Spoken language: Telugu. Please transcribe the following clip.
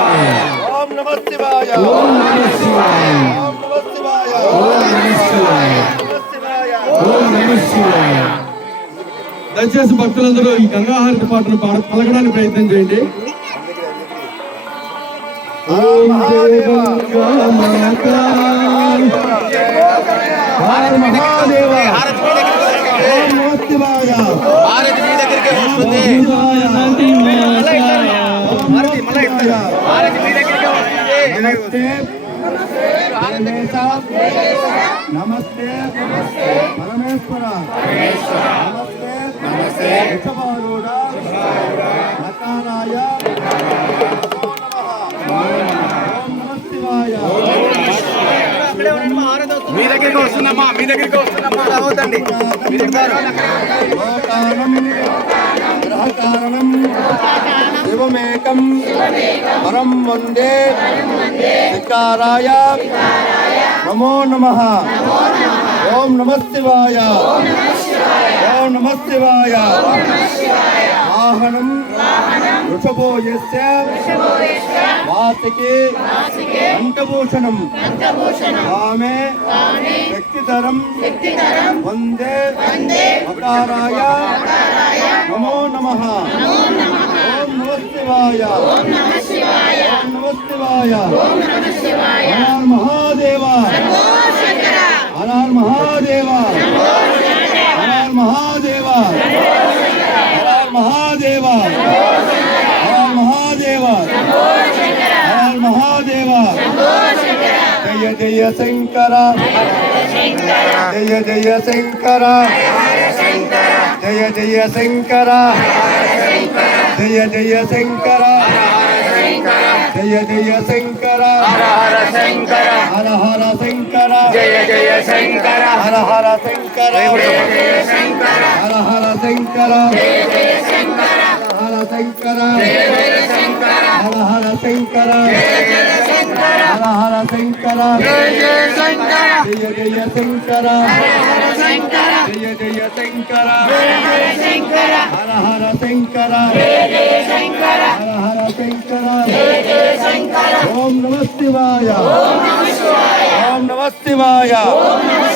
ఓం నమః శివాయ ఓం నమః శివాయ ఓం నమః శివాయ ఓం నమః శివాయ ఓం నమః శివాయ. దయచేసి భక్తులందరూ ఈ గంగాహారతి పాటను పలకడానికి ప్రయత్నం చేయండి. ఓం జయ గంగా మాతా హర మహాదేవ ఓం నమః శివాయ భారతి మీ దగ్గరికి వస్తుంది నది మాతాయ భారతి మీ దగ్గరికి వస్తుంది నమస్తే నమస్తే పరమేశ్వర నమస్తే వృషభారూఢ నకారాయ ఓం నమః శివాయ. మీ దగ్గరికి వస్తుందమ్మా మీ దగ్గరికి వస్తుందమ్మా రావద్దండి లోకానం గ్రహకారణం శివమేకం పరం వందే వికారాయ నమో నమః. ఓం నమః శివాయ ఓం నమః శివాయ. వాహనం వృషభో యస్య వాసికే కంఠభూషణం వామే వ్యక్తిధరం వందే అకారాయ నమో నమః. ఓం నమః శివాయ ఓం నమః శివాయ. హర మహాదేవ హర మహాదేవ హర మహాదేవ హర మహాదేవ హర మహాదేవ హర మహాదేవ. జయ జయ శంకర జయ జయ శంకర జయ జయ శంకర జయ జయ శంకర జయ జయ శంకర హర హర శంకర హర హర శంకర జయ జయ శంకర హర హర శంకర జయ జయ శంకర హర హర శంకర జయ జయ శంకర హర శంకర జయ జయ శంకర హర హర శంకర జయ జయ శంకర హర హర శంకర జయ జయ శంకర జయ జయ శంకర హర హర శంకర జయ జయ శంకర జయ జయ శంకర హర హర శంకర జయ జయ శంకర హర హర శంకర జయ జయ శంకర ఓం నమః శివాయ ఓం నమః శివాయ ఓం నమః శివాయ ఓం నమః